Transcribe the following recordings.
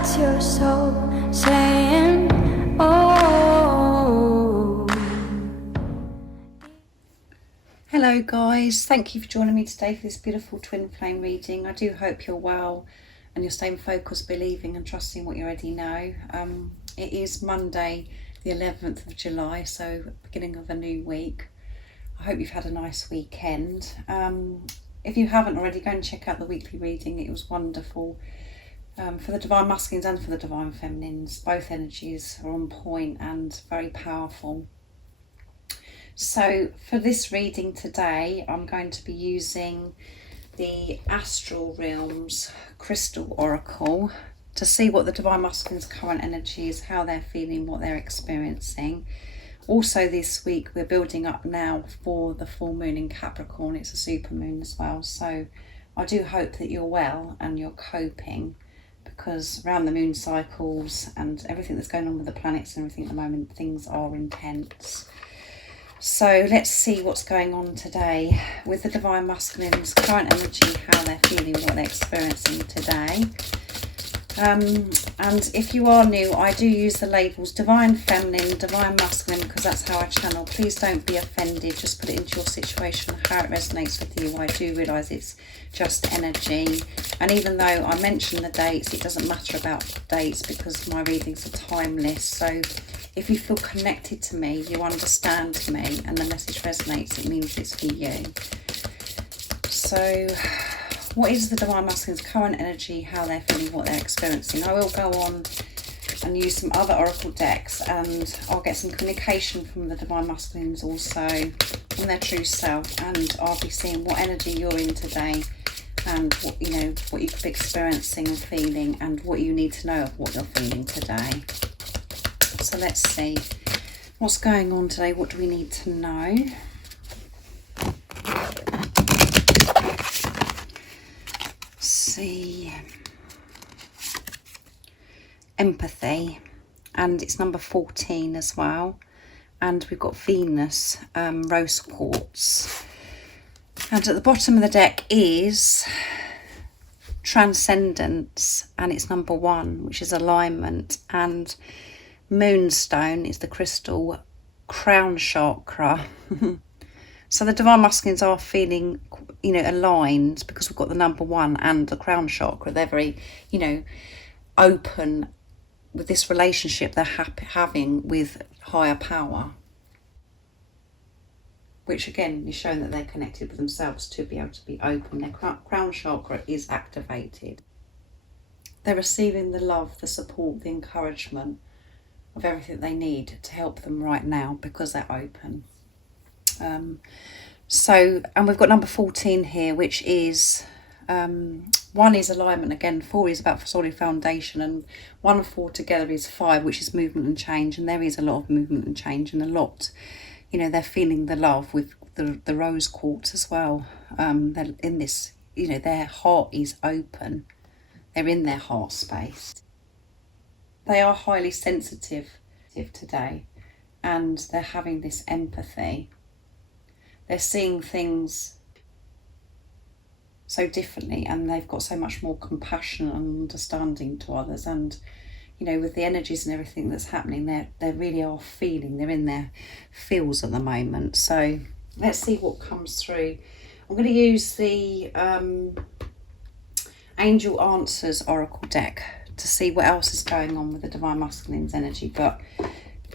That's your soul saying, oh. Hello guys, thank you for joining me today for this beautiful twin flame reading. I do hope you're well and you're staying focused, believing and trusting what you already know. It is Monday the 11th of July, so beginning of a new week. I hope you've had a nice weekend. If you haven't already, go and check out the weekly reading. It was wonderful. For the Divine Masculines and for the Divine Feminines, both energies are on point and very powerful. So for this reading today, I'm going to be using the Astral Realms Crystal Oracle to see what the Divine Masculine's current energy is, how they're feeling, what they're experiencing. Also this week we're building up now for the full moon in Capricorn. It's a super moon as well, so I do hope that you're well and you're coping, because around the moon cycles and everything that's going on with the planets and everything at the moment, things are intense. So let's see what's going on today with the Divine Masculine's current energy, how they're feeling, what they're experiencing today. And if you are new, I do use the labels Divine Feminine, Divine Masculine, because that's how I channel. Please don't be offended, just put it into your situation, how it resonates with you. I do realise it's just energy, and even though I mention the dates, it doesn't matter about dates because my readings are timeless. So if you feel connected to me, you understand me, and the message resonates, it means it's for you. So what is the Divine Masculine's current energy, how they're feeling, what they're experiencing? I will go on and use some other oracle decks, and I'll get some communication from the Divine Masculines also, from their true self, and I'll be seeing what energy you're in today and what what you could be experiencing and feeling, and what you need to know of what you're feeling today. So let's see what's going on today. What do we need to know? See, empathy, and it's number 14 as well, and we've got Venus, rose quartz, and at the bottom of the deck is transcendence, and it's number 1, which is alignment, and moonstone is the crystal crown chakra. So the Divine Masculines are feeling, aligned, because we've got the number 1 and the crown chakra. They're very, open with this relationship they're having with higher power, which again is showing that they're connected with themselves to be able to be open. Their crown chakra is activated. They're receiving the love, the support, the encouragement of everything they need to help them right now because they're open. And we've got number 14 here, which is 1 is alignment again, 4 is about solid foundation, and 1 and 4 together is 5, which is movement and change. And there is a lot of movement and change, and a lot, they're feeling the love with the rose quartz as well. They're in this, their heart is open. They're in their heart space. They are highly sensitive today, and they're having this empathy. They're seeing things so differently, and they've got so much more compassion and understanding to others. And with the energies and everything that's happening, they really are feeling. They're in their feels at the moment. So let's see what comes through. I'm going to use the Angel Answers Oracle deck to see what else is going on with the Divine Masculine's energy. But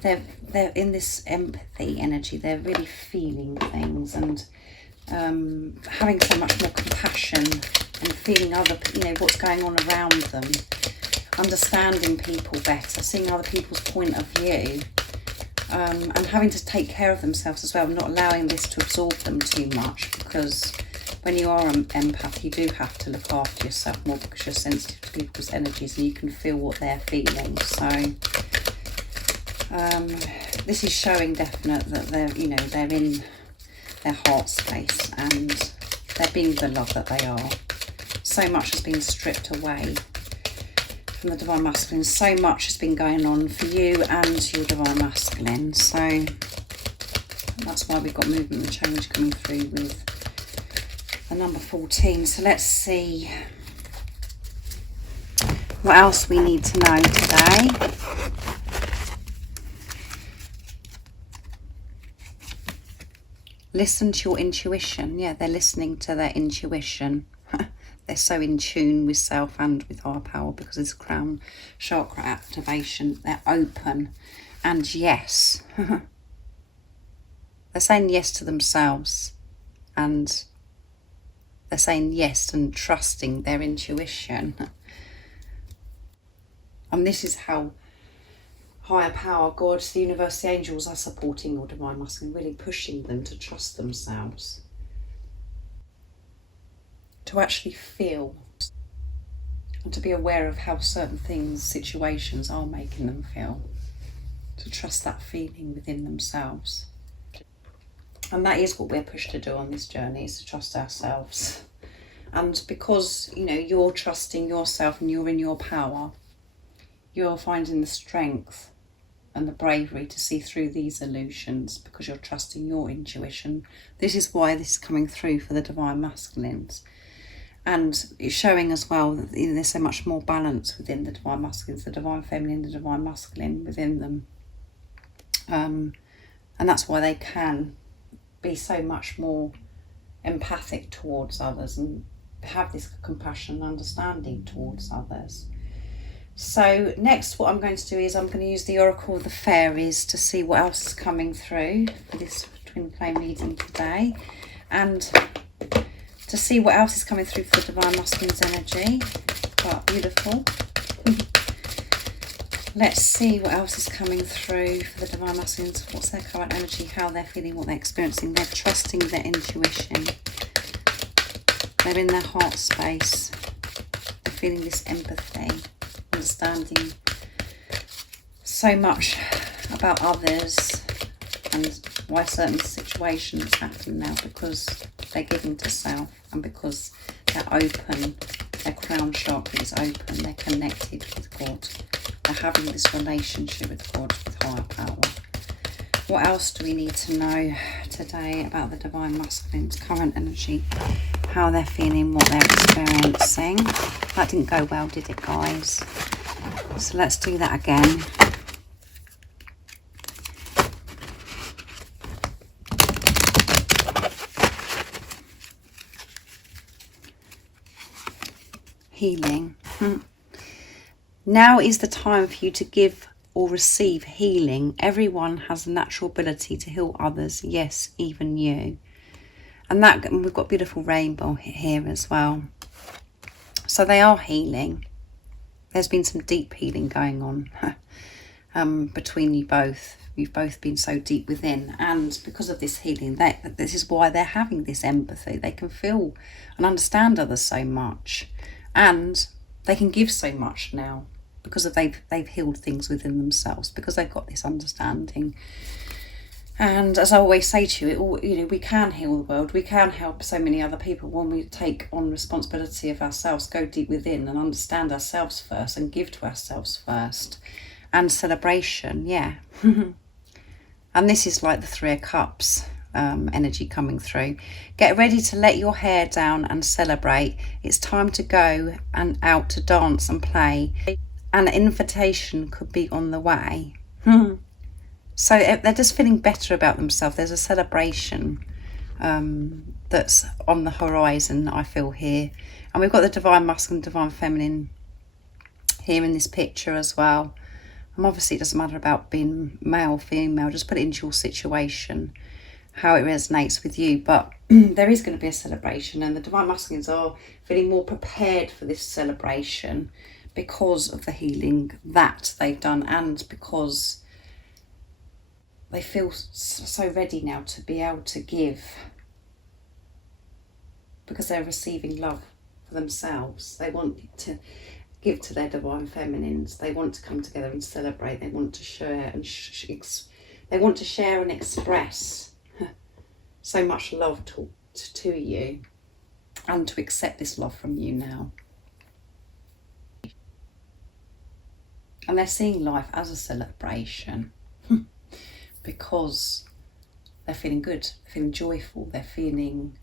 they're in this empathy energy. They're really feeling things, and having so much more compassion, and feeling what's going on around them, understanding people better, seeing other people's point of view, and having to take care of themselves as well, not allowing this to absorb them too much, because when you are an empath, you do have to look after yourself more, because you're sensitive to people's energies and you can feel what they're feeling. So this is showing definite that they're in their heart space, and they're being the love that they are. So much has been stripped away from the Divine Masculine. So much has been going on for you and your Divine Masculine. So that's why we've got movement and change coming through with the number 14. So let's see what else we need to know today. Listen to your intuition. Yeah, they're listening to their intuition. They're so in tune with self and with higher power because it's crown chakra activation. They're open. And yes, they're saying yes to themselves. And they're saying yes and trusting their intuition. And this is how higher power, God, the universe, the angels are supporting your divine masculine, really pushing them to trust themselves. To actually feel and to be aware of how certain things, situations are making them feel. To trust that feeling within themselves. And that is what we're pushed to do on this journey, is to trust ourselves. And because, you know, you're trusting yourself and you're in your power, you're finding the strength and the bravery to see through these illusions because you're trusting your intuition. This is why this is coming through for the divine masculines. And it's showing as well that, you know, there's so much more balance within the divine masculines, the divine feminine, the divine masculine within them. And that's why they can be so much more empathic towards others and have this compassion and understanding towards others. So next what I'm going to do is I'm going to use the Oracle of the Fairies to see what else is coming through for this twin flame reading today, and to see what else is coming through for the divine masculine's energy. Quite beautiful. Let's see what else is coming through for the divine masculines. What's their current energy, how they're feeling, what they're experiencing. They're trusting their intuition. They're in their heart space. They're feeling this empathy, understanding so much about others and why certain situations happen now, because they're giving to self and because they're open. Their crown chakra is open. They're connected with God. They're having this relationship with God, with higher power. What else do we need to know today about the divine masculine's current energy? How they're feeling, what they're experiencing. That didn't go well, did it, guys? So let's do that again. Healing. Now is the time for you to give or receive healing. Everyone has a natural ability to heal others. Yes, even you. And that, we've got a beautiful rainbow here as well. So they are healing. There's been some deep healing going on between you both. You've both been so deep within. And because of this healing, this is why they're having this empathy. They can feel and understand others so much. And they can give so much now because they've healed things within themselves, because they've got this understanding. And as I always say to you, you know, we can heal the world. We can help so many other people when we take on responsibility of ourselves, go deep within and understand ourselves first and give to ourselves first. And celebration, yeah. And this is like the Three of Cups energy coming through. Get ready to let your hair down and celebrate. It's time to go and out to dance and play. An invitation could be on the way. So they're just feeling better about themselves. There's a celebration that's on the horizon, I feel here. And we've got the divine masculine, divine feminine here in this picture as well. And obviously it doesn't matter about being male, female, just put it into your situation, how it resonates with you. But there is going to be a celebration, and the divine masculines are feeling more prepared for this celebration because of the healing that they've done, and because they feel so ready now to be able to give, because they're receiving love for themselves. They want to give to their divine feminines. They want to come together and celebrate. They want to share and they want to share and express so much love to you, and to accept this love from you now. And they're seeing life as a celebration because they're feeling good, they're feeling joyful, they're feeling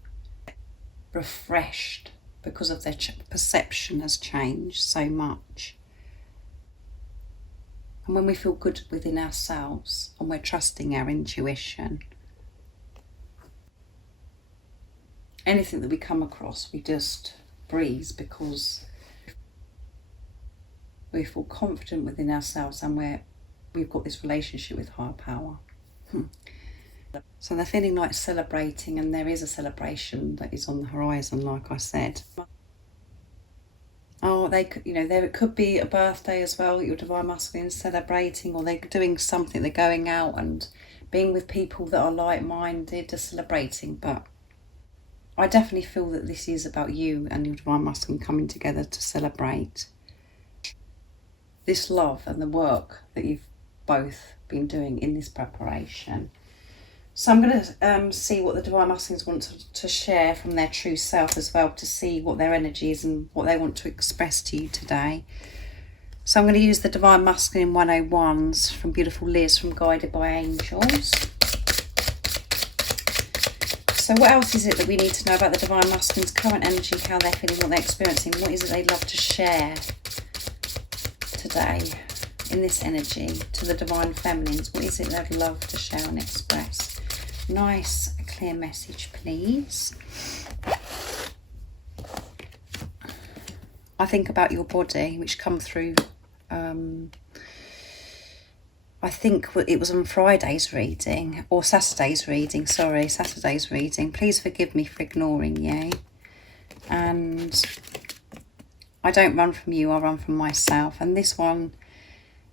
refreshed because of their perception has changed so much. And when we feel good within ourselves and we're trusting our intuition, anything that we come across, we just breeze, because we feel confident within ourselves and we've got this relationship with higher power. So they're feeling like celebrating, and there is a celebration that is on the horizon, like I said. Oh, they could, there it could be a birthday as well, your Divine Masculine is celebrating, or they're doing something, they're going out and being with people that are like-minded, just celebrating. But I definitely feel that this is about you and your Divine Masculine coming together to celebrate this love and the work that you've both been doing in this preparation. So I'm going to see what the Divine Masculines want to share from their true self as well, to see what their energy is and what they want to express to you today. So I'm going to use the Divine Masculine 101s from beautiful Liz from Guided by Angels. So what else is it that we need to know about the Divine Masculine's current energy, how they're feeling, what they're experiencing? What is it they'd love to share today in this energy to the Divine Feminines? What is it they'd love to share and express? Nice, clear message, please. I think about your body, which come through, I think it was on Friday's reading, or Saturday's reading, sorry, Saturday's reading. Please forgive me for ignoring you. And I don't run from you, I run from myself. And this one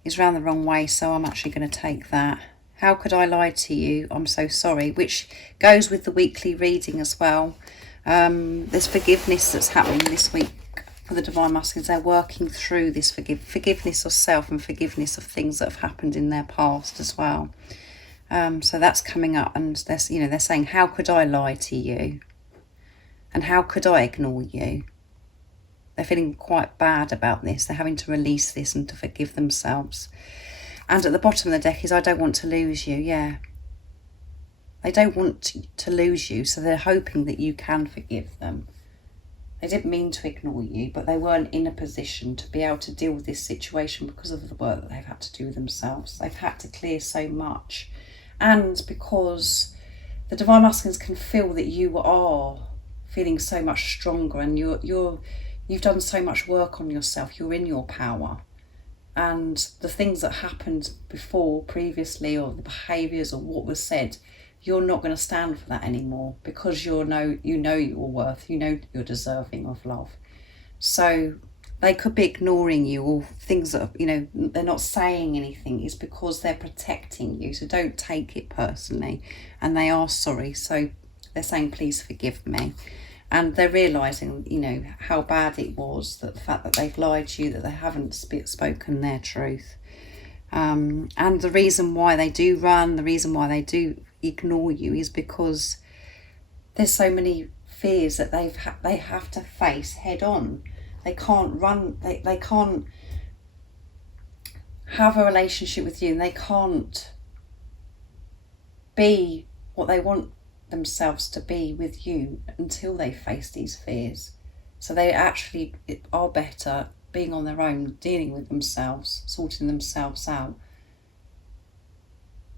is round the wrong way, so I'm actually going to take that. How could I lie to you? I'm so sorry, which goes with the weekly reading as well. There's forgiveness that's happening this week for the Divine Masculines. They're working through this forgiveness of self and forgiveness of things that have happened in their past as well. So that's coming up, and they're saying, how could I lie to you? And how could I ignore you? They're feeling quite bad about this. They're having to release this and to forgive themselves. And at the bottom of the deck is, I don't want to lose you. Yeah. They don't want to lose you, so they're hoping that you can forgive them. They didn't mean to ignore you, but they weren't in a position to be able to deal with this situation because of the work that they've had to do with themselves. They've had to clear so much. And because the Divine Masculines can feel that you are feeling so much stronger, and you've done so much work on yourself, you're in your power. And the things that happened before, previously, or the behaviours or what was said, you're not going to stand for that anymore, because you know your worth, you know you're deserving of love. So they could be ignoring you, or things that, they're not saying anything is because they're protecting you. So don't take it personally. And they are sorry. So they're saying, please forgive me. And they're realising, how bad it was, that the fact that they've lied to you, that they haven't spoken their truth. And the reason why they do run, the reason why they do ignore you is because there's so many fears that they have to face head on. They can't run, they can't have a relationship with you, and they can't be what they want themselves to be with you until they face these fears. So they actually are better being on their own, dealing with themselves, sorting themselves out.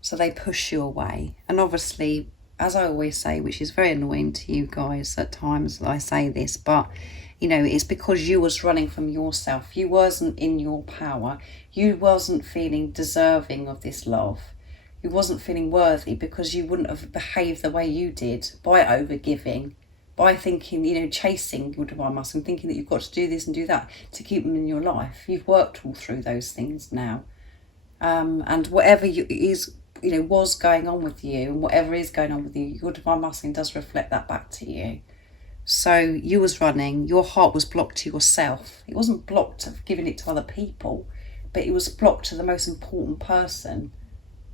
So they push you away. And obviously, as I always say, which is very annoying to you guys at times that I say this, but it's because you was running from yourself. You wasn't in your power. You wasn't feeling deserving of this love. You wasn't feeling worthy, because you wouldn't have behaved the way you did by overgiving, by thinking, chasing your Divine Masculine, thinking that you've got to do this and do that to keep them in your life. You've worked all through those things now. And whatever was going on with you, and whatever is going on with you, your Divine Masculine does reflect that back to you. So you was running, your heart was blocked to yourself. It wasn't blocked of giving it to other people, but it was blocked to the most important person,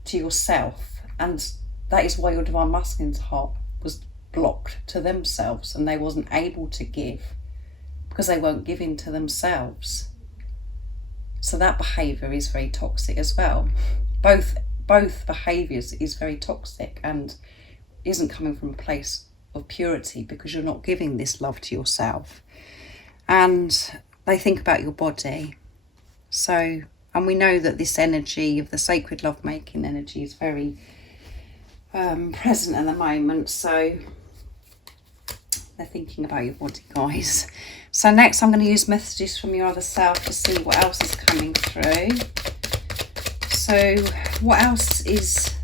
to yourself. And that is why your Divine Masculine's heart was blocked to themselves, and they wasn't able to give because they weren't giving to themselves. So that behaviour is very toxic as well. Both behaviours is very toxic and isn't coming from a place of purity, because you're not giving this love to yourself. And they think about your body. So And we know that this energy of the sacred lovemaking energy is very present at the moment. So they're thinking about your body, guys. So next I'm going to use messages from your other self to see what else is coming through. So what else is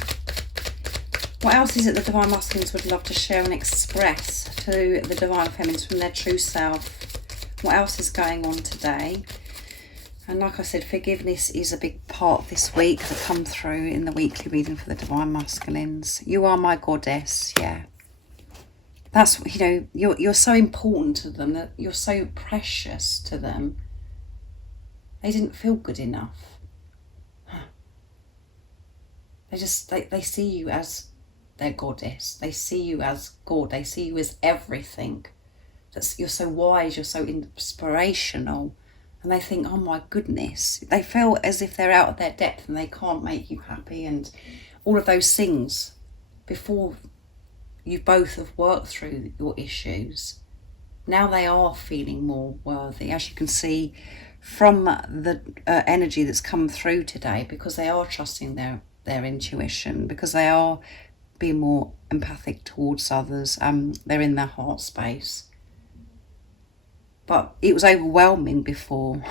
it the Divine Masculines would love to share and express to the Divine Feminines from their true self? What else is going on today? And like I said, forgiveness is a big part this week to come through in the weekly reading for the Divine Masculines. You are my goddess, yeah. That's, you know, you're so important to them, that you're so precious to them. They didn't feel good enough. They see you as their goddess. They see you as God. They see you as everything. You're so wise, you're so inspirational. And they think, oh my goodness. They feel as if they're out of their depth and they can't make you happy. And all of those things before you both have worked through your issues. Now they are feeling more worthy, as you can see from the energy that's come through today, because they are trusting their intuition, because they are being more empathic towards others. They're in their heart space. But it was overwhelming before.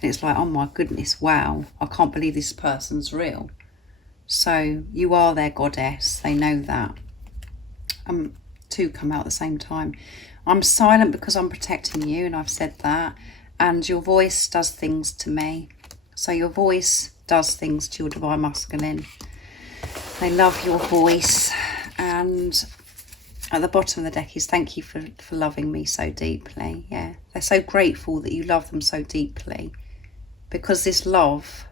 It's like, oh my goodness, wow, I can't believe this person's real. So you are their goddess. They know that. Two come out at the same time. I'm silent because I'm protecting you, and I've said that. And your voice does things to me. So your voice does things to your Divine Masculine. They love your voice. And at the bottom of the deck is thank you for loving me so deeply. Yeah, they're so grateful that you love them so deeply, because this love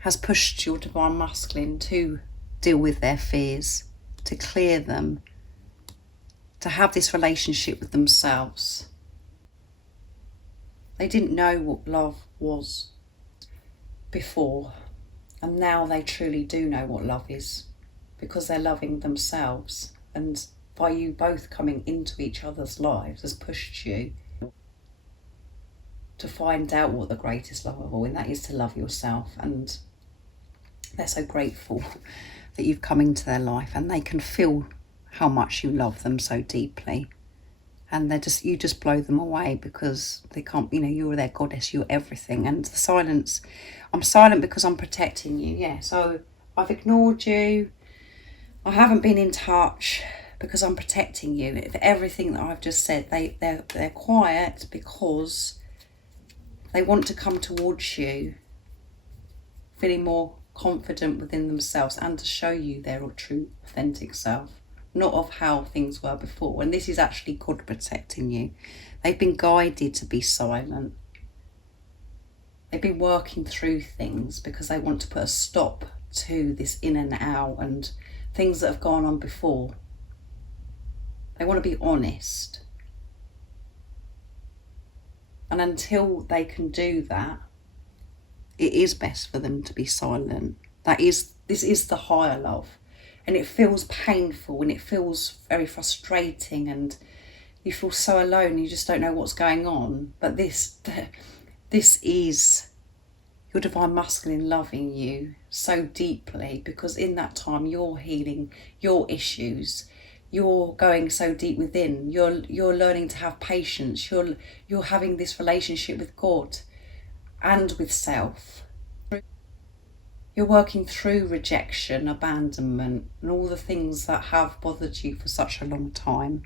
has pushed your Divine Masculine to deal with their fears, to clear them, to have this relationship with themselves. They didn't know what love was before, and now they truly do know what love is, because they're loving themselves. And by you both coming into each other's lives has pushed you to find out what the greatest love of all, and that is to love yourself. And they're so grateful that you've come into their life, and they can feel how much you love them so deeply. And you just blow them away, because they can't, you know, you're their goddess, you're everything. And the silence, I'm silent because I'm protecting you. Yeah, so I've ignored you. I haven't been in touch because I'm protecting you. For everything that I've just said, they're quiet because they want to come towards you feeling more confident within themselves, and to show you their true authentic self, not of how things were before. And this is actually God protecting you. They've been guided to be silent. They've been working through things because they want to put a stop to this in and out and things that have gone on before. They want to be honest. And until they can do that, it is best for them to be silent. This is the higher love. And it feels painful, and it feels very frustrating, and you feel so alone, you just don't know what's going on. But this is your Divine Masculine loving you so deeply, because in that time you're healing your issues. You're going so deep within. You're learning to have patience. You're having this relationship with God and with self. You're working through rejection, abandonment, and all the things that have bothered you for such a long time.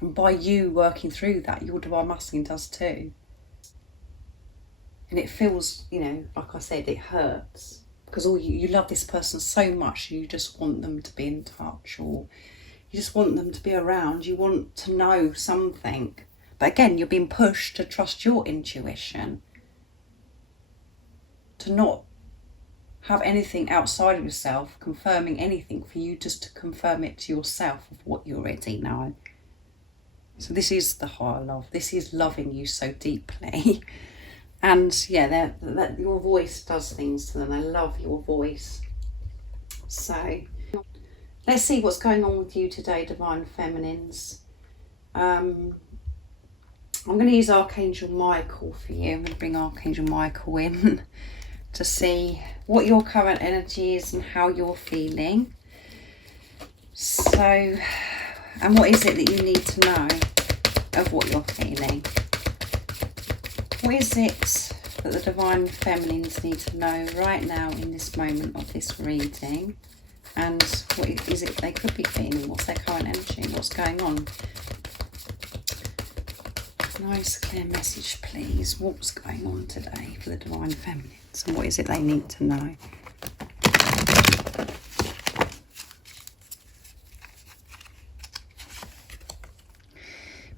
And by you working through that, your Divine Masculine does too. And it feels, you know, like I said, it hurts. Because you love this person so much, you just want them to be in touch, or you just want them to be around. You want to know something. But again, you're being pushed to trust your intuition. To not have anything outside of yourself confirming anything, for you just to confirm it to yourself of what you already know. So this is the higher love. This is loving you so deeply. And yeah, your voice does things to them. I love your voice. So let's see what's going on with you today, Divine Feminines. I'm going to use Archangel Michael for you. I'm going to bring Archangel Michael in to see what your current energy is and how you're feeling. So, and what is it that you need to know of what you're feeling? What is it that the Divine Feminines need to know right now in this moment of this reading? And what is it they could be feeling? What's their current energy? What's going on? Nice clear message, please. What's going on today for the Divine Feminines? And what is it they need to know?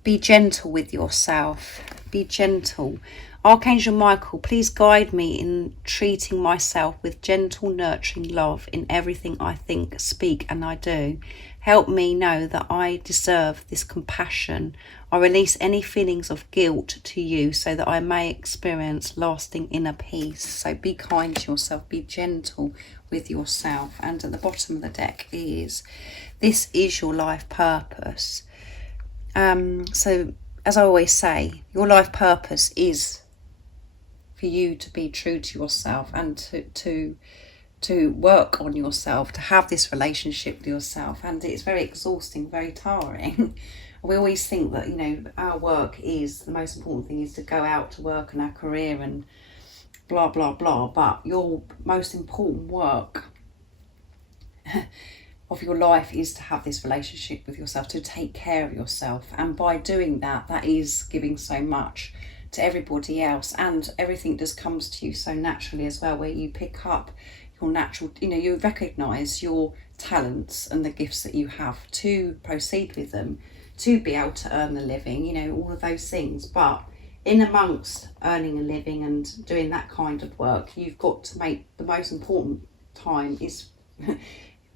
Be gentle with yourself. Be gentle. Archangel Michael, please guide me in treating myself with gentle, nurturing love in everything I think, speak, and I do. Help me know that I deserve this compassion. I release any feelings of guilt to you so that I may experience lasting inner peace. So be kind to yourself. Be gentle with yourself. And at the bottom of the deck is, this is your life purpose. So as I always say, your life purpose is for you to be true to yourself and to work on yourself, to have this relationship with yourself. And it's very exhausting, very tiring. We always think that, you know, our work is the most important thing, is to go out to work and our career and blah, blah, blah. But your most important work of your life is to have this relationship with yourself, to take care of yourself. And by doing that, that is giving so much to everybody else, and everything just comes to you so naturally as well, where you pick up your natural, you know, you recognise your talents and the gifts that you have to proceed with them, to be able to earn a living, you know, all of those things. But in amongst earning a living and doing that kind of work, you've got to make the most important time is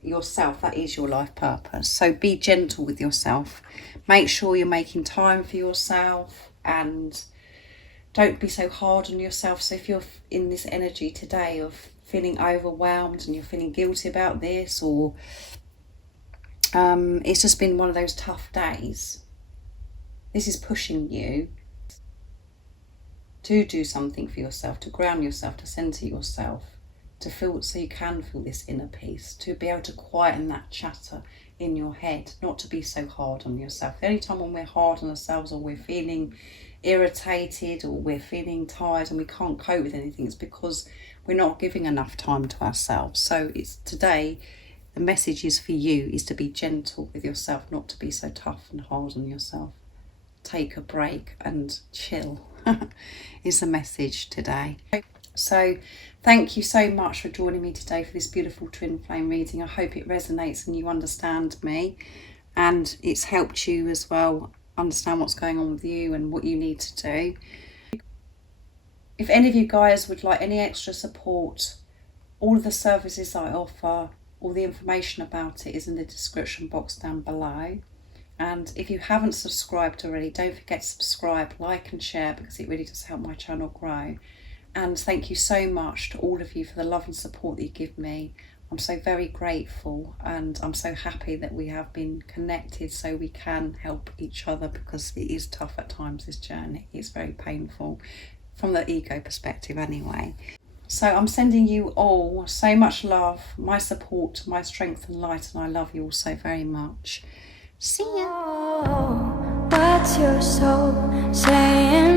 yourself. That is your life purpose. So be gentle with yourself. Make sure you're making time for yourself, and don't be so hard on yourself. So if you're in this energy today of feeling overwhelmed and you're feeling guilty about this, or it's just been one of those tough days, this is pushing you to do something for yourself, to ground yourself, to centre yourself, to feel, so you can feel this inner peace, to be able to quieten that chatter in your head, not to be so hard on yourself. The only time when we're hard on ourselves, or we're feeling irritated, or we're feeling tired and we can't cope with anything, it's because we're not giving enough time to ourselves. So it's today, the message is for you, is to be gentle with yourself, not to be so tough and hard on yourself. Take a break and chill is the message today. So thank you so much for joining me today for this beautiful twin flame reading. I hope it resonates and you understand me, and it's helped you as well understand what's going on with you and what you need to do. If any of you guys would like any extra support, all of the services I offer, all the information about it is in the description box down below. And if you haven't subscribed already, don't forget to subscribe, like and share, because it really does help my channel grow. And thank you so much to all of you for the love and support that you give me. I'm so very grateful, and I'm so happy that we have been connected so we can help each other, because it is tough at times, this journey. It's very painful from the ego perspective anyway. So I'm sending you all so much love, my support, my strength and light, and I love you all so very much. See ya. Oh, what's your soul saying?